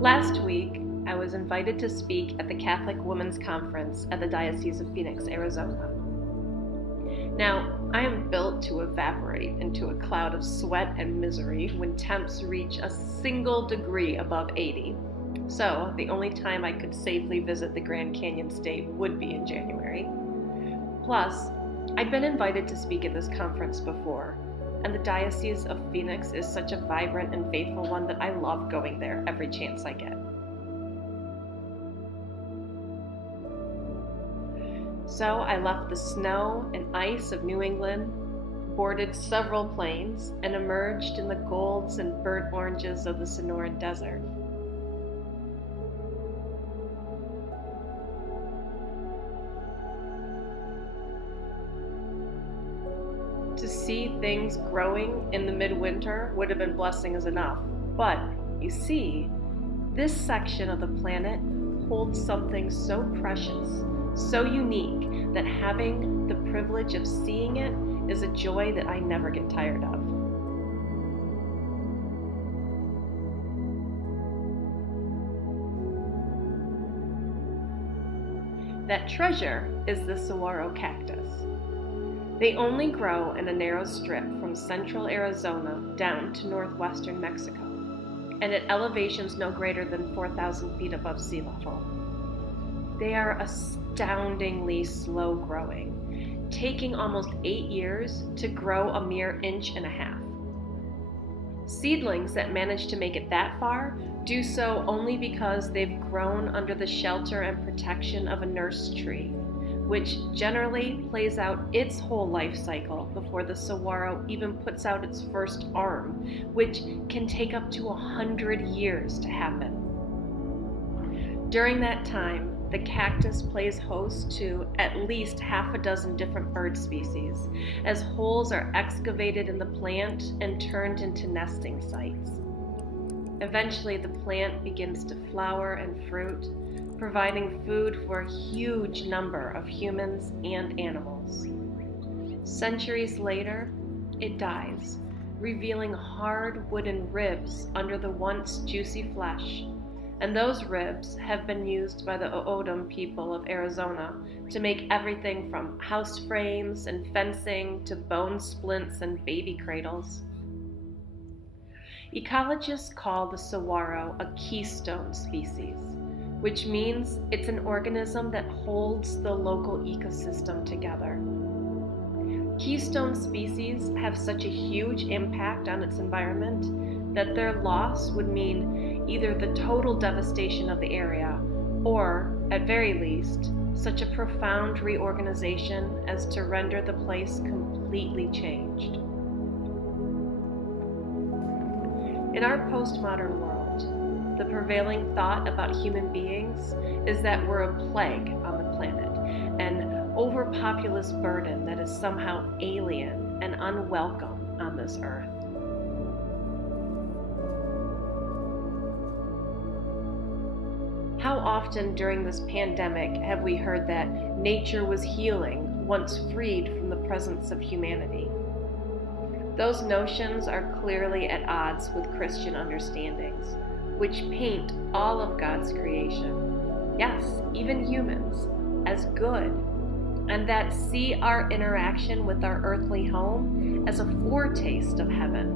Last week, I was invited to speak at the Catholic Women's Conference at the Diocese of Phoenix, Arizona. Now, I am built to evaporate into a cloud of sweat and misery when temps reach a single degree above 80. So, the only time I could safely visit the Grand Canyon State would be in January. Plus, I'd been invited to speak at this conference before, and the Diocese of Phoenix is such a vibrant and faithful one that I love going there every chance I get. So I left the snow and ice of New England, boarded several planes, and emerged in the golds and burnt oranges of the Sonoran Desert. To see things growing in the midwinter would have been blessings enough, but you see, this section of the planet holds something so precious, so unique, that having the privilege of seeing it is a joy that I never get tired of. That treasure is the saguaro cactus. They only grow in a narrow strip from central Arizona down to northwestern Mexico, and at elevations no greater than 4,000 feet above sea level. They are astoundingly slow growing, taking almost 8 years to grow a mere 1.5 inches. Seedlings that manage to make it that far do so only because they've grown under the shelter and protection of a nurse tree, which generally plays out its whole life cycle before the saguaro even puts out its first arm, which can take up to 100 years to happen. During that time, the cactus plays host to at least half a dozen different bird species, as holes are excavated in the plant and turned into nesting sites. Eventually, the plant begins to flower and fruit, providing food for a huge number of humans and animals. Centuries later, it dies, revealing hard wooden ribs under the once juicy flesh, and those ribs have been used by the O'odham people of Arizona to make everything from house frames and fencing to bone splints and baby cradles. Ecologists call the saguaro a keystone species, which means it's an organism that holds the local ecosystem together. Keystone species have such a huge impact on its environment that their loss would mean either the total devastation of the area, or, at very least, such a profound reorganization as to render the place completely changed. In our postmodern world, the prevailing thought about human beings is that we're a plague on the planet, an overpopulous burden that is somehow alien and unwelcome on this earth. How often during this pandemic have we heard that nature was healing once freed from the presence of humanity? Those notions are clearly at odds with Christian understandings, which paint all of God's creation, yes, even humans, as good, and that see our interaction with our earthly home as a foretaste of heaven.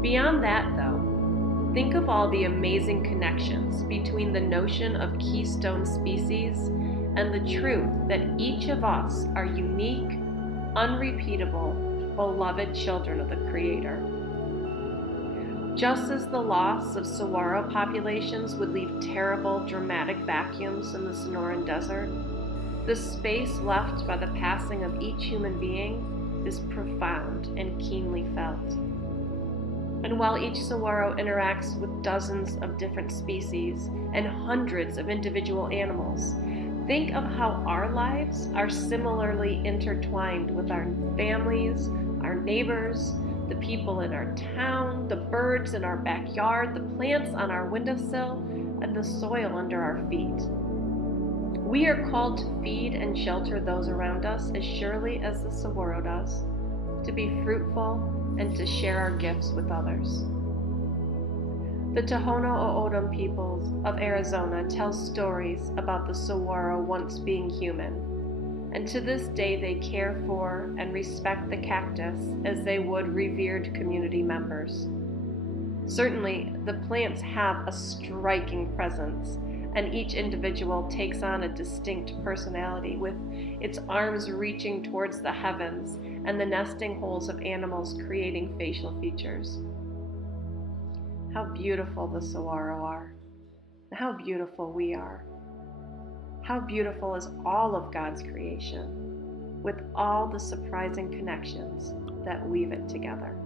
Beyond that, though, think of all the amazing connections between the notion of keystone species and the truth that each of us are unique, unrepeatable, beloved children of the Creator. Just as the loss of saguaro populations would leave terrible, dramatic vacuums in the Sonoran Desert, the space left by the passing of each human being is profound and keenly felt. And while each saguaro interacts with dozens of different species and hundreds of individual animals, think of how our lives are similarly intertwined with our families, our neighbors, the people in our town, the birds in our backyard, the plants on our windowsill, and the soil under our feet. We are called to feed and shelter those around us as surely as the saguaro does, to be fruitful and to share our gifts with others. The Tohono O'odham peoples of Arizona tell stories about the saguaro once being human, and to this day they care for and respect the cactus as they would revered community members. Certainly, the plants have a striking presence, and each individual takes on a distinct personality, with its arms reaching towards the heavens and the nesting holes of animals creating facial features. How beautiful the saguaro are, and how beautiful we are. How beautiful is all of God's creation, with all the surprising connections that weave it together.